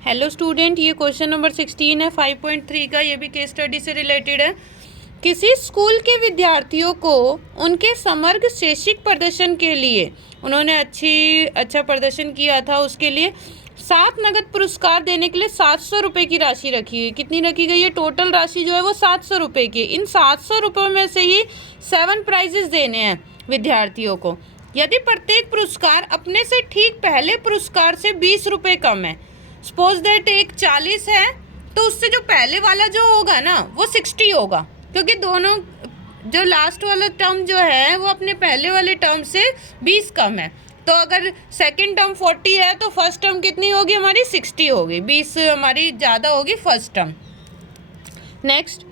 Hello student, ये question number 16 है 5.3 का। ये भी केस स्टडी से रिलेटेड है। किसी स्कूल के विद्यार्थियों को उनके समग्र शैक्षिक प्रदर्शन के लिए उन्होंने अच्छा प्रदर्शन किया था, उसके लिए 7 नगद पुरस्कार देने के लिए 700 रुपये की राशि रखी है। कितनी रखी गई है? टोटल राशि जो है वो 700 रुपये की। इन 700 रुपये में से ही 7 प्राइजेस देने हैं विद्यार्थियों को। यदि प्रत्येक पुरस्कार अपने से ठीक पहले पुरस्कार से 20 रुपये कम है, सपोज दैट एक 40 है तो उससे जो पहले वाला जो होगा ना वो 60 होगा, क्योंकि दोनों जो लास्ट वाला टर्म जो है वो अपने पहले वाले टर्म से 20 कम है। तो अगर सेकंड टर्म 40 है तो फर्स्ट टर्म कितनी होगी हमारी? 60 होगी। 20 हमारी ज़्यादा होगी फर्स्ट टर्म। नेक्स्ट,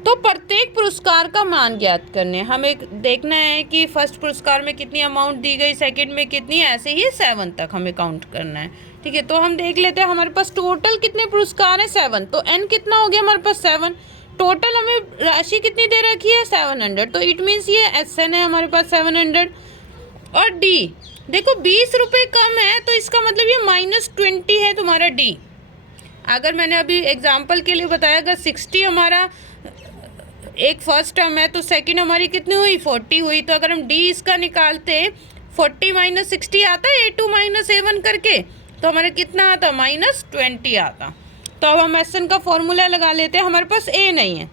तो प्रत्येक पुरस्कार का मान ज्ञात करने हमें देखना है कि फर्स्ट पुरस्कार में कितनी अमाउंट दी गई, सेकंड में कितनी, ऐसे ही 7 तक हमें काउंट करना है। ठीक है, तो हम देख लेते हैं हमारे पास टोटल कितने पुरस्कार हैं? 7। तो n कितना हो गया हमारे पास? 7। टोटल हमें राशि कितनी दे रखी है? 700। तो इट मीन्स ये SN है हमारे पास 700। और D देखो 20 रुपये कम है तो इसका मतलब ये -20 है तुम्हारा D। अगर मैंने अभी एग्जाम्पल के लिए बताया, अगर 60 हमारा एक फर्स्ट टर्म है तो सेकंड हमारी कितनी हुई? 40 हुई। तो अगर हम D इसका निकालते 40 - 60 आता है A2 - A1 करके, तो हमारा कितना आता? -20 आता। तो अब हम SN का फॉर्मूला लगा लेते हैं। हमारे पास A नहीं है,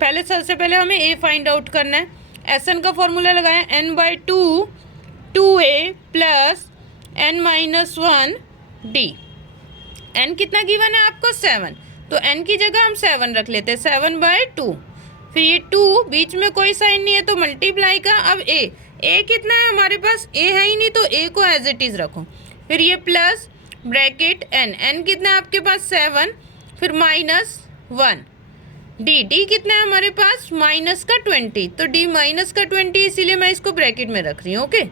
पहले सबसे पहले हमें A फाइंड आउट करना है। SN का फॉर्मूला लगाएं n/2 2A plus n-1 D। n कितना गिवन है आपको? 7। तो n की जगह हम 7 रख लेते हैं, 7/2। फिर ये 2 बीच में कोई साइन नहीं है तो मल्टीप्लाई का। अब A कितना है हमारे पास? A है ही नहीं तो A को एज इट इज़ रखो। फिर ये प्लस ब्रैकेट n कितना है आपके पास? 7। फिर -1 D कितना है हमारे पास? -20। तो D -20, इसीलिए मैं इसको ब्रैकेट में रख रही हूँ। ओके,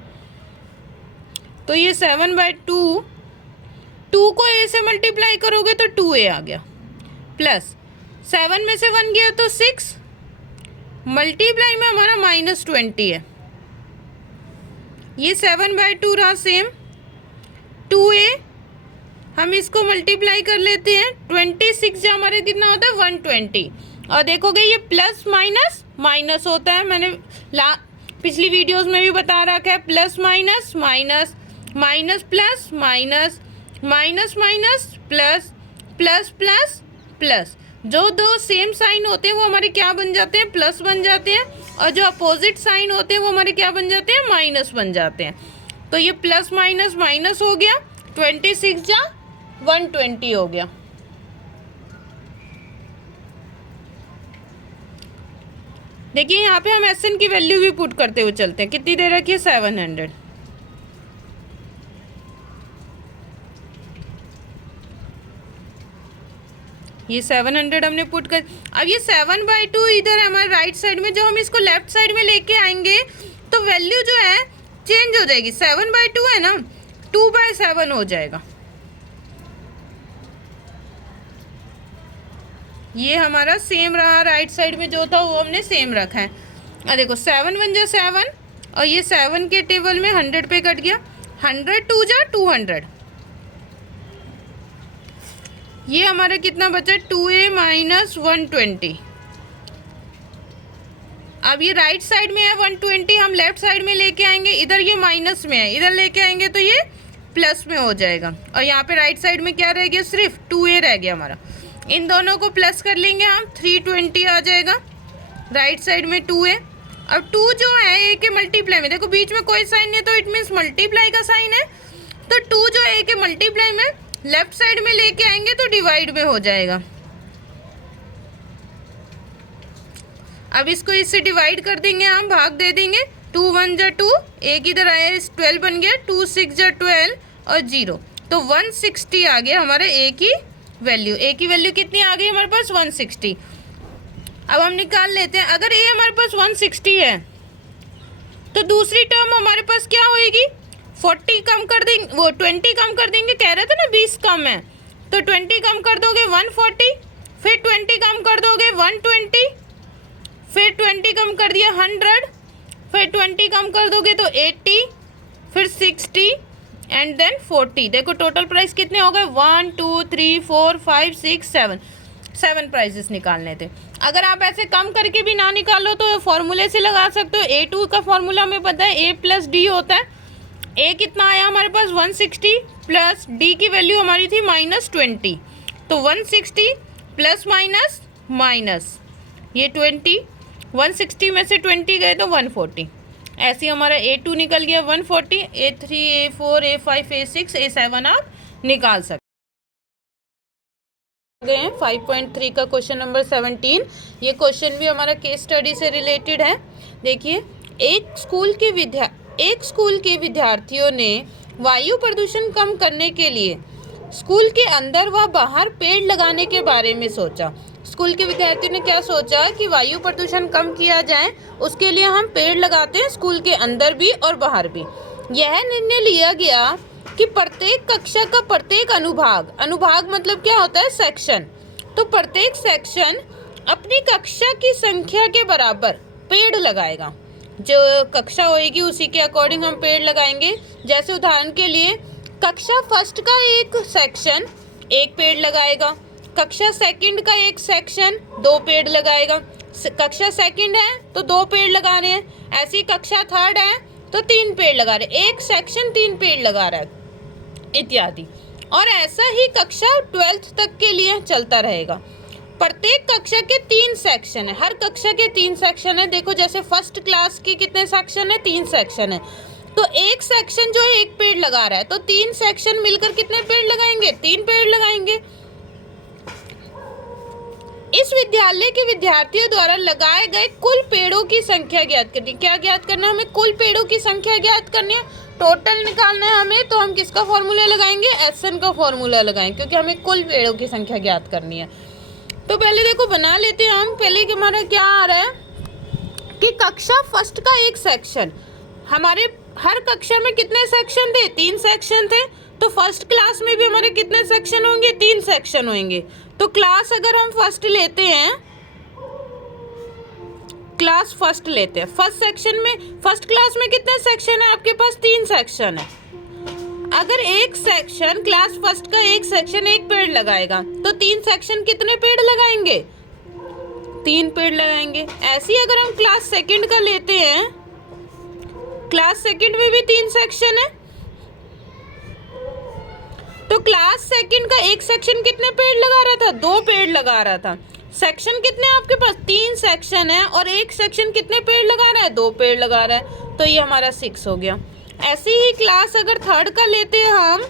तो ये 7/2, 2 को A से मल्टीप्लाई करोगे तो 2A आ गया, प्लस 7 में से 1 गया तो 6, मल्टीप्लाई में हमारा -20 है। ये 7/2 रहा सेम। 2A हम इसको मल्टीप्लाई कर लेते हैं, 26 जो हमारे कितना होता है? 120। और देखोगे ये प्लस माइनस माइनस होता है। मैंने पिछली वीडियोस में भी बता रखा है, plus minus minus, minus plus minus, minus minus plus, plus plus plus. जो दो सेम साइन होते हैं वो हमारे क्या बन जाते हैं? प्लस बन जाते हैं। और जो अपोजिट साइन होते हैं वो हमारे क्या बन जाते हैं? माइनस बन जाते हैं। तो ये प्लस माइनस माइनस हो गया, 26 जा 120 हो गया। देखिए यहाँ पे हम SN की वैल्यू भी पुट करते हुए चलते हैं। कितनी दे रखी है? 700। ये 700 हमने पुट कर। अब ये 7/2 इधर है हमारे राइट साइड में, जो हम इसको लेफ्ट साइड में लेके आएंगे तो वैल्यू जो है चेंज हो जाएगी। 7/2 है ना, 2/7 हो जाएगा। ये हमारा सेम रहा, राइट साइड में जो था वो हमने सेम रखा है। और देखो 7 1 जा 7, और ये 7 के टेबल में 100 पे कट गया, 100 2 जा 200। ये हमारा कितना बचा? 2A - 120। अब ये राइट साइड में है 120, हम लेफ्ट साइड में लेके आएंगे, इधर ये माइनस में है, इधर लेके आएंगे तो ये प्लस में हो जाएगा। और यहाँ पे राइट साइड में क्या रह गया? सिर्फ 2A रह गया हमारा। इन दोनों को प्लस कर लेंगे हम, 320 आ जाएगा। राइट साइड में 2A। अब 2 जो है A के मल्टीप्लाई में, देखो बीच में कोई साइन नहीं है तो इट मीन्स मल्टीप्लाई का साइन है। तो 2 जो है A के मल्टीप्लाई में लेफ्ट साइड में लेके आएंगे तो डिवाइड में हो जाएगा। अब इसको इससे डिवाइड कर देंगे, हम भाग दे देंगे। 2 1 जा 2, एक इधर आया 12 बन गया, 2 6 जा 12 और 0, तो 160 आ गया हमारे A की वैल्यू। A की वैल्यू कितनी आ गई हमारे पास? 160। अब हम निकाल लेते हैं, अगर A हमारे पास 160 है तो दूसरी टर्म हमारे पास क्या होएगी? 40 कम कर देंगे, वो 20 कम कर देंगे, कह रहे थे ना 20 कम है, तो 20 कम कर दोगे 140, फिर 20 कम कर दोगे 120, फिर 20 कम कर दिया 100, फिर 20 कम कर दोगे तो 80, फिर 60, एंड देन 40। देखो टोटल प्राइस कितने हो गए, 1 2 3 4 5 6 7, 7 प्राइजेस निकालने थे। अगर आप ऐसे कम करके भी ना निकालो तो फॉर्मूले से लगा सकते हो। A2 का फॉर्मूला हमें पता है A प्लस डी होता है। A कितना आया हमारे पास 160 प्लस डी की वैल्यू हमारी थी -20, तो 160 प्लस माइनस माइनस ये 20, 160 में से 20 गए तो 140। ऐसे हमारा A2 निकल गया 140, A3 A4 A5 A6 A7 आप निकाल सकते गए हैं। 5.3 का क्वेश्चन नंबर 17। ये क्वेश्चन भी हमारा केस स्टडी से रिलेटेड है। देखिए, एक स्कूल के विद्यार्थियों ने वायु प्रदूषण कम करने के लिए स्कूल के अंदर व बाहर पेड़ लगाने के बारे में सोचा। स्कूल के विद्यार्थियों ने क्या सोचा कि वायु प्रदूषण कम किया जाए, उसके लिए हम पेड़ लगाते हैं स्कूल के अंदर भी और बाहर भी। यह निर्णय लिया गया कि प्रत्येक कक्षा का प्रत्येक अनुभाग मतलब क्या होता है, सेक्शन, तो प्रत्येक सेक्शन अपनी कक्षा की संख्या के बराबर पेड़ लगाएगा। जो कक्षा होएगी उसी के अकॉर्डिंग हम पेड़ लगाएंगे। जैसे उदाहरण के लिए कक्षा फर्स्ट का एक सेक्शन 1 पेड़ लगाएगा, कक्षा सेकंड का एक सेक्शन 2 पेड़ लगाएगा, कक्षा सेकंड है तो 2 पेड़ लगा रहे हैं, ऐसी कक्षा थर्ड है तो 3 पेड़ लगा रहे हैं, एक सेक्शन 3 पेड़ लगा रहा है इत्यादि। और ऐसा ही कक्षा 12th तक के लिए चलता रहेगा। प्रत्येक कक्षा के 3 सेक्शन है, हर कक्षा के 3 सेक्शन है। देखो जैसे फर्स्ट क्लास के कितने सेक्शन है, 3 सेक्शन है, तो एक सेक्शन जो है 1 पेड़ लगा रहा है, तो 3 सेक्शन मिलकर कितने पेड़ लगाएंगे, 3 पेड़ लगाएंगे। इस विद्यालय के विद्यार्थियों द्वारा लगाए गए कुल पेड़ों की संख्या ज्ञात करनी। क्या ज्ञात करना है हमें, कुल पेड़ों की संख्या ज्ञात करनी है, टोटल निकालना है हमें। तो हम किसका फॉर्मूला लगाएंगे, SN का फॉर्मूला लगाएंगे, क्योंकि हमें कुल पेड़ों की संख्या ज्ञात करनी है। तो पहले देखो बना लेते हैं हम। पहले कि हमारा क्या आ रहा है कि कक्षा फर्स्ट का एक सेक्शन, हमारे हर कक्षा में कितने सेक्शन थे, 3 सेक्शन थे, तो फर्स्ट क्लास में भी हमारे कितने सेक्शन होंगे, 3 सेक्शन होंगे। तो क्लास अगर हम फर्स्ट लेते हैं, क्लास फर्स्ट लेते हैं, फर्स्ट सेक्शन में, फर्स्ट क्लास में कितने सेक्शन है आपके पास, 3 सेक्शन है। अगर एक सेक्शन क्लास फर्स्ट का एक सेक्शन 1 पेड़ लगाएगा तो 3 सेक्शन कितने पेड़ लगाएंगे, 3 पेड़ लगाएंगे। ऐसे ही अगर हम क्लास सेकंड का लेते हैं, क्लास सेकंड में भी 3 सेक्शन है, तो क्लास सेकंड का एक सेक्शन कितने पेड़ लगा रहा था, 2 पेड़ लगा रहा था। सेक्शन कितने आपके पास, 3 सेक्शन है, और एक सेक्शन कितने पेड़ लगा रहा है, 2 पेड़ लगा रहा है, तो ये हमारा 6 हो गया। ऐसे ही क्लास अगर थर्ड का लेते हैं हम,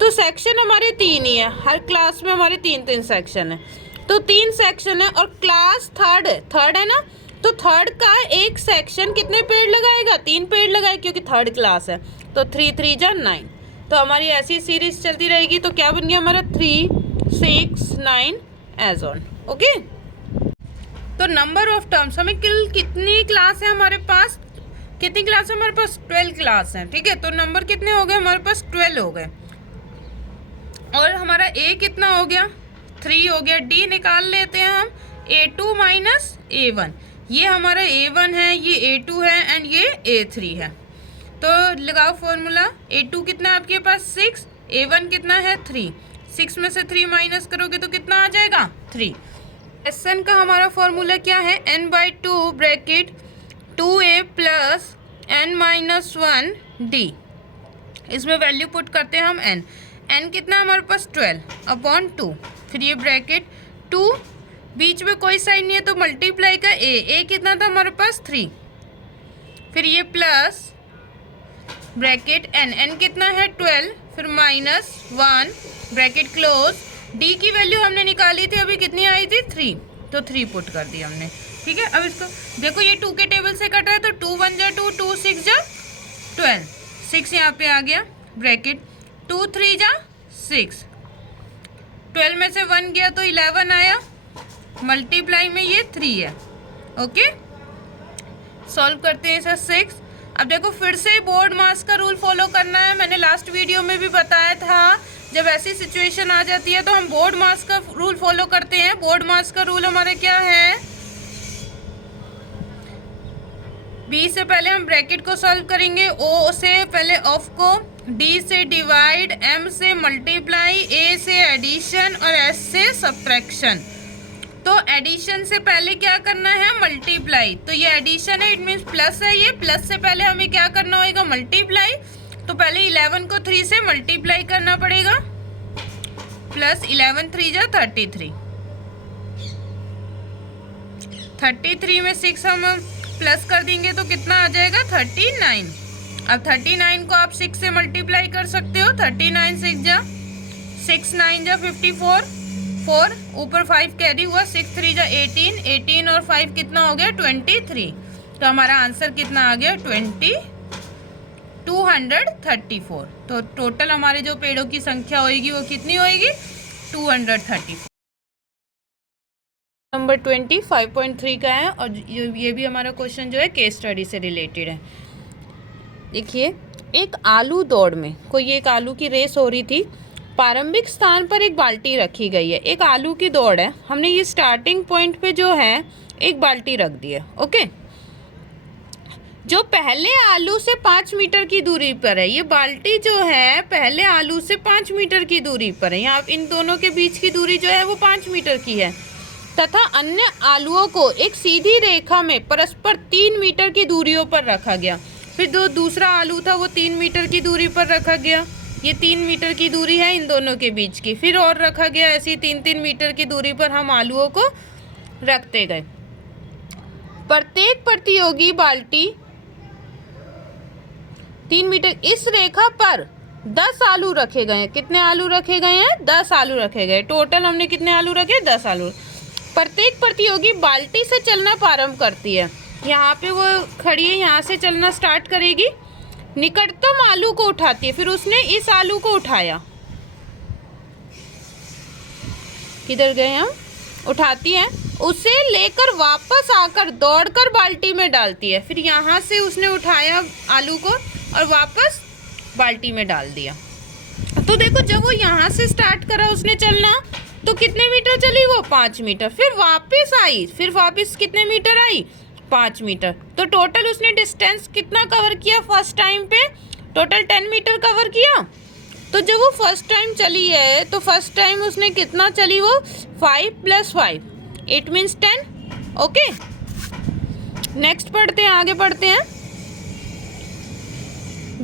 तो सेक्शन हमारे 3 ही है, हर क्लास में हमारे 3 सेक्शन है, तो 3 सेक्शन है। और क्लास थर्ड है ना, तो थर्ड का एक सेक्शन कितने पेड़ लगाएगा, 3 पेड़ लगाए, क्योंकि थर्ड क्लास है, तो 3 3 जा 9। तो हमारी ऐसी सीरीज चलती रहेगी। तो क्या बन गया हमारा 3 6 9 एज ऑन। ओके, तो नंबर ऑफ टर्म्स हमें कितनी क्लास है हमारे पास, कितनी क्लास है हमारे पास, 12 क्लास है। ठीक है, तो नंबर कितने हो गए हमारे पास, 12 हो गए। और हमारा A कितना हो गया, 3 हो गया। D निकाल लेते हैं हम, A2 माइनस A1, ये हमारा A1 है, ये A2 है, एंड ये A3 है। तो लगाओ फॉर्मूला, A2 कितना आपके पास 6, A1 कितना है 3, 6 में से 3 माइनस करोगे तो कितना आ जाएगा 3। SN का हमारा फॉर्मूला क्या है, n/2 bracket 2A plus n-1D, इसमें वैल्यू पुट करते हैं हम n कितना हमारे पास 12/2, फिर ये ब्रैकेट 2, बीच में कोई साइन नहीं है तो मल्टीप्लाई का A कितना था हमारे पास 3, फिर ये प्लस ब्रैकेट n कितना है 12, फिर -1 ब्रैकेट क्लोज। D की वैल्यू हमने निकाली थी अभी, कितनी आई थी 3, तो 3 पुट कर दी हमने। ठीक है, अब इसको देखो, ये 2 के टेबल से कट रहा है, तो 2 1 जा 2, 2 6 जा 12, 6 यहाँ पे आ गया, ब्रैकेट 2 3 जा 6, 12 में से 1 गया तो 11 आया, मल्टीप्लाई में ये 3 है। ओके, सॉल्व करते हैं इसे 6। अब देखो फिर से बोर्ड मास का रूल फॉलो करना है। मैंने लास्ट वीडियो में भी बताया था, जब ऐसी सिचुएशन आ जाती है तो हम बोर्ड मास का रूल फॉलो करते हैं। बोर्ड मास का रूल हमारा क्या है, बी से पहले हम ब्रैकेट को सॉल्व करेंगे, ओ से पहले ऑफ को, डी से डिवाइड, एम से मल्टीप्लाई, ए से एडिशन और एस से सब्ट्रैक्शन। तो एडिशन से पहले क्या करना है, मल्टीप्लाई। तो ये एडिशन है, इट मीन्स प्लस है, ये प्लस से पहले हमें क्या करना होगा, मल्टीप्लाई। तो पहले 11 को 3 से मल्टीप्लाई करना पड़ेगा, प्लस 11 3 जा 33, 33 में 6 हम प्लस कर देंगे तो कितना आ जाएगा, 39। अब 39 को आप 6 से मल्टीप्लाई कर सकते हो, 39 6 जा 6 9 जा 54, 4 ऊपर 5 कैरी हुआ, 6 3 जा 18, 18 और 5 कितना हो गया, 23। तो हमारा आंसर कितना आ गया, 234। तो टोटल हमारे जो पेड़ों की संख्या होगी वो कितनी होगी, 234। नंबर 20 5.3 का है और ये भी हमारा क्वेश्चन जो है केस स्टडी से रिलेटेड है। देखिए, एक आलू दौड़ में कोई एक आलू की रेस हो रही थी। प्रारंभिक स्थान पर एक बाल्टी रखी गई है। एक आलू की दौड़ है, हमने ये स्टार्टिंग पॉइंट पे जो है एक बाल्टी रख दी है। ओके, जो पहले आलू से 5 मीटर की दूरी पर है, ये बाल्टी जो है पहले आलू से 5 मीटर की दूरी पर है। यहाँ इन दोनों के बीच की दूरी जो है वो 5 मीटर की है, तथा अन्य आलुओं को एक सीधी रेखा में परस्पर 3 मीटर की दूरियों पर रखा गया। फिर जो दूसरा आलू था वो 3 मीटर की दूरी पर रखा गया। ये 3 मीटर की दूरी है इन दोनों के बीच की। फिर और रखा गया, ऐसी 3-3 मीटर की दूरी पर हम आलुओं को रखते गए। प्रत्येक प्रतियोगी बाल्टी 3 मीटर, इस रेखा पर 10 आलू रखे गए। कितने आलू रखे गए हैं, 10 आलू रखे गए। टोटल हमने कितने आलू रखे, 10 आलू। प्रत्येक प्रतियोगी बाल्टी से चलना प्रारंभ करती है। यहाँ पे वो खड़ी है, यहाँ से चलना स्टार्ट करेगी, निकटतम आलू को उठाती है। फिर उसने इस आलू को उठाया, किधर गए हम, उठाती है, उसे लेकर वापस आकर दौड़कर बाल्टी में डालती है। फिर यहाँ से उसने उठाया आलू को और वापस बाल्टी में डाल दिया। तो देखो, जब वो यहाँ से स्टार्ट करा उसने चलना, तो कितने मीटर चली वो, 5 मीटर। फिर वापस आई, फिर वापस कितने मीटर आई, 5 मीटर। तो टोटल उसने डिस्टेंस कितना कवर किया फर्स्ट टाइम पे, टोटल 10 मीटर कवर किया। तो जब वो फर्स्ट टाइम चली है तो फर्स्ट टाइम उसने कितना चली, वो 5 + 5 इट मीन्स 10। ओके, नेक्स्ट पढ़ते हैं, आगे पढ़ते हैं।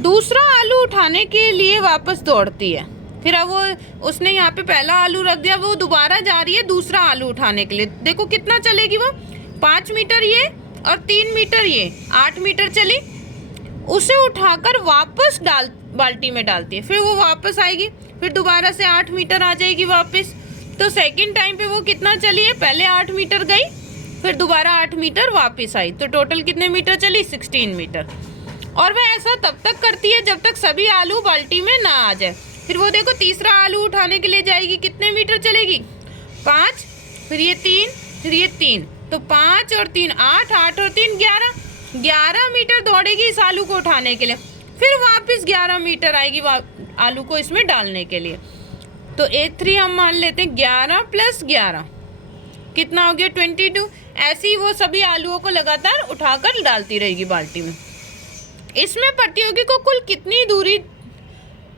दूसरा आलू उठाने के लिए वापस दौड़ती है। फिर अब वो उसने यहाँ पे पहला आलू रख दिया, वो दोबारा जा रही है दूसरा आलू उठाने के लिए। देखो कितना चलेगी वो, 5 मीटर ये और 3 मीटर ये, 8 मीटर चली। उसे उठाकर वापस बाल्टी में डालती है। फिर वो वापस आएगी, फिर दोबारा से 8 मीटर आ जाएगी वापस। तो सेकंड टाइम पे वो कितना चली है, पहले 8 मीटर गई, फिर दोबारा 8 मीटर वापस आई। तो टोटल कितने मीटर चली, 16 मीटर। और वह ऐसा तब तक करती है जब तक सभी आलू बाल्टी में ना आ जाए। फिर वो देखो तीसरा आलू उठाने के लिए जाएगी, कितने मीटर चलेगी, 5, फिर ये 3, फिर ये 3, तो 5 और 3 8, 8 और 3 11 मीटर दौड़ेगी इस आलू को उठाने के लिए। फिर वापस 11 मीटर आएगी आलू को इसमें डालने के लिए। तो 8-3 हम मान लेते हैं, 11 + 11 कितना हो गया, 22। ऐसे ही वो सभी आलूओं को लगातार उठाकर डालती रहेगी बाल्टी में। इसमें प्रतियोगी को कुल कितनी दूरी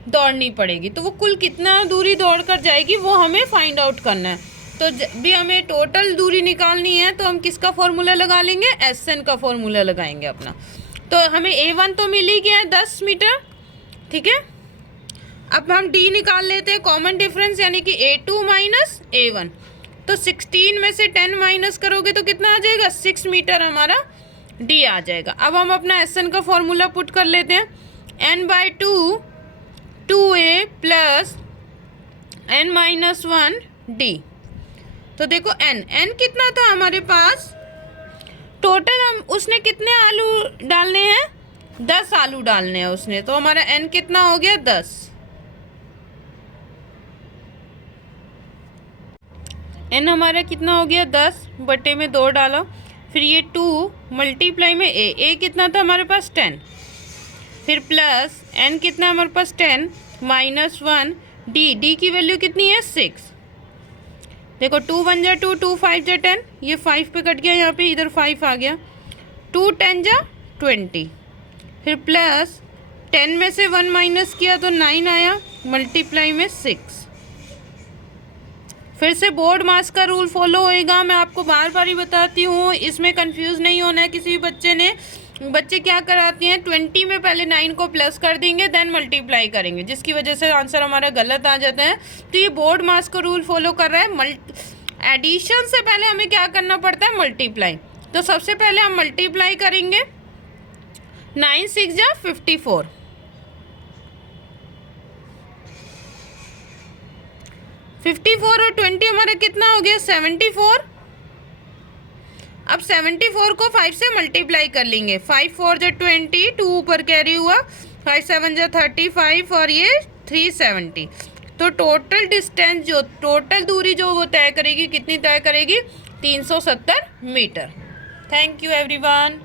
दौड़नी पड़ेगी, तो वो कुल कितना दूरी दौड़ कर जाएगी वो हमें फाइंड आउट करना है। तो भी हमें टोटल दूरी निकालनी है, तो हम किसका फॉर्मूला लगा लेंगे, SN का फॉर्मूला लगाएंगे अपना। तो हमें A1 तो मिल ही गया है 10 मीटर, ठीक है। अब हम D निकाल लेते हैं, कॉमन डिफरेंस, यानी कि A2 - A1। तो 16 में से 10 माइनस करोगे तो कितना आ जाएगा, 6 मीटर हमारा D आ जाएगा। अब हम अपना SN का फॉर्मूला पुट कर लेते हैं, N/2 2A + N - 1 D। तो देखो N कितना था हमारे पास, टोटल हम उसने कितने आलू डालने हैं, 10 आलू डालने हैं उसने। तो हमारा N कितना हो गया, 10। N हमारा कितना हो गया, 10 बटे में 2 डाला। फिर ये 2 मल्टीप्लाई में A कितना था हमारे पास, 10। फिर प्लस N कितना हमारे पास, 10 - 1 D की वैल्यू कितनी है, 6। देखो 2 1 2, 2 5 10, ये 5 पे कट गया, यहाँ पे इधर 5 आ गया। 2 10 × 20, फिर प्लस 10 में से 1 माइनस किया तो 9 आया, मल्टीप्लाई में 6। फिर से बोर्ड मास का रूल फॉलो होएगा। मैं आपको बार बार ही बताती हूँ, इसमें कंफ्यूज नहीं होना है किसी भी बच्चे ने। बच्चे क्या कराते हैं, 20 में पहले 9 को प्लस कर देंगे, देन मल्टीप्लाई करेंगे, जिसकी वजह से आंसर हमारा गलत आ जाता है। तो ये बोर्ड मास का रूल फॉलो कर रहा है। एडिशन से पहले हमें क्या करना पड़ता है, मल्टीप्लाई। तो सबसे पहले हम मल्टीप्लाई करेंगे, 9 6 जा 54, 54 और 20 हमारा कितना हो गया, 74। अब 74 को 5 से मल्टीप्लाई कर लेंगे, 5 4 जा 20, 2 ऊपर कैरी हुआ, 5 7 जा 35 और ये 370। तो टोटल डिस्टेंस जो टोटल दूरी जो वो तय करेगी, कितनी तय करेगी, 370 मीटर। Thank you everyone.